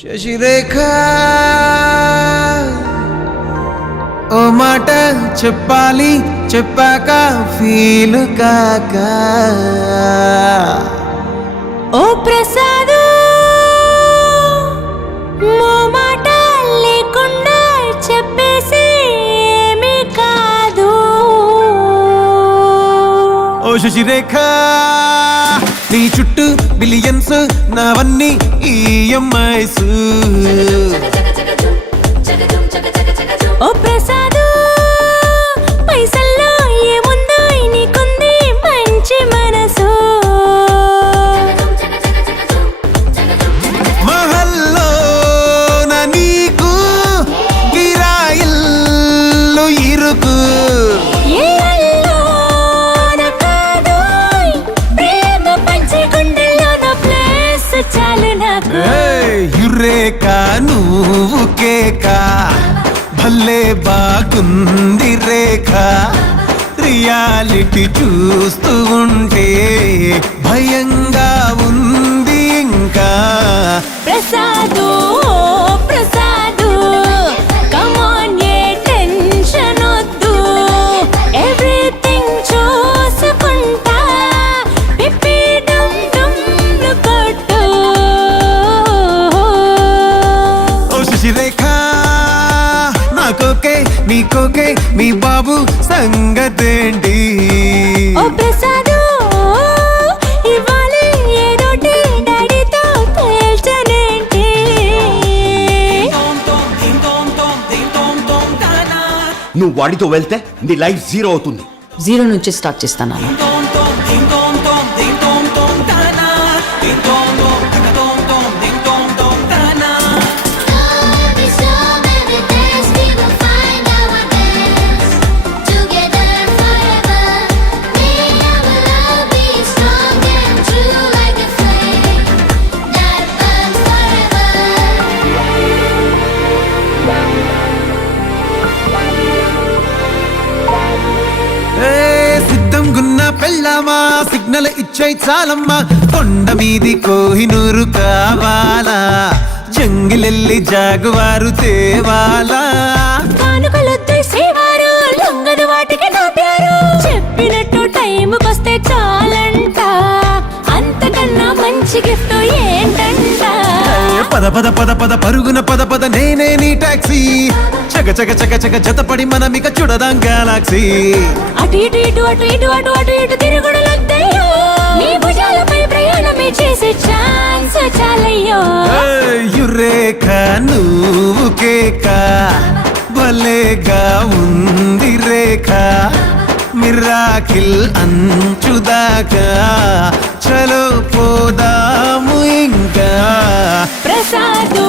శశిరేఖ ఓ మాట చెప్పాలి చెప్పాక ఫీల్ కాక ఓ ప్రసాదు మో మాట లేకుండా చెప్పేసి ఏమీ కాదు. ఓ శశిరేఖ నీ చుట్టూ బిలియన్స్ నావన్నీ ఈఎంఐస్. ఓ ప్రసాదు పైసల్లో ఏముందో నీకుంది మంచి మనసు. మహల్లో నా నీకు గిరాయిల్లు ఇరుకు. ఏళ్ళల్లో నా కాదు ప్రేమ పంచి గుండెల్లో ప్లేస్ చాలు నాకు. యురేక నువ్వు కేక భలే బాగుంది రేఖ. రియాలిటీ చూస్తూ ఉంటే భయంగా ఉంది ఇంకా. ప్రసాదు ప్రసాదు కమాన్ ఏ టెన్షన్ వద్దు, ఎవ్రీథింగ్ చూసుకుంటా పిప్పి డమ్ డమ్ కొట్టు. ఓ శశిరేఖ నాకోకే నీకోకే మీ బాబు సంగతేంటి? ఓ ప్రసాదు ఇవ్వాలి ఏదోటి డాడీతో తేల్చనేంటి. నువ్వు వాడితో వెళ్తే నీ లైఫ్ జీరో అవుతుంది. జీరో నుంచి స్టార్ట్ చేస్తాను. సిద్ధం గున్న పెళ్ళామా సిగ్నల్ ఇచ్చే చాలమ్మా. కొండ మీది కోహినూరు కావాలా, జంగిలెల్లి జాగువారు తేవాలా. కానుకలొద్దు సేవారు లొంగదు వాటికి నా ప్యారు, చెప్పినట్టు టైంకొస్తే చాలంట, అంతకన్నా మంచి గిఫ్ట్ ఏంటంట. పద పద పద పద పరుగున పద పద నేనే నీ టాక్సీ. చక చక చక చక జతపడి మనమిక చూడదాం గెలాక్సీ. అటు ఇటు ఇటు అటు ఇటు అటు అటు ఇటు తిరుగుడులొద్దయ్యో, నీ భుజాలపై ప్రయాణమే చేసే ఛాన్స్ చాలయ్యో. యురేఖ నువ్వు కేక భలేగా ఉంది రేఖ. మిరాకిల్ అంచుదాకా చలో పోదాము ఇంకా. ప్రసాదు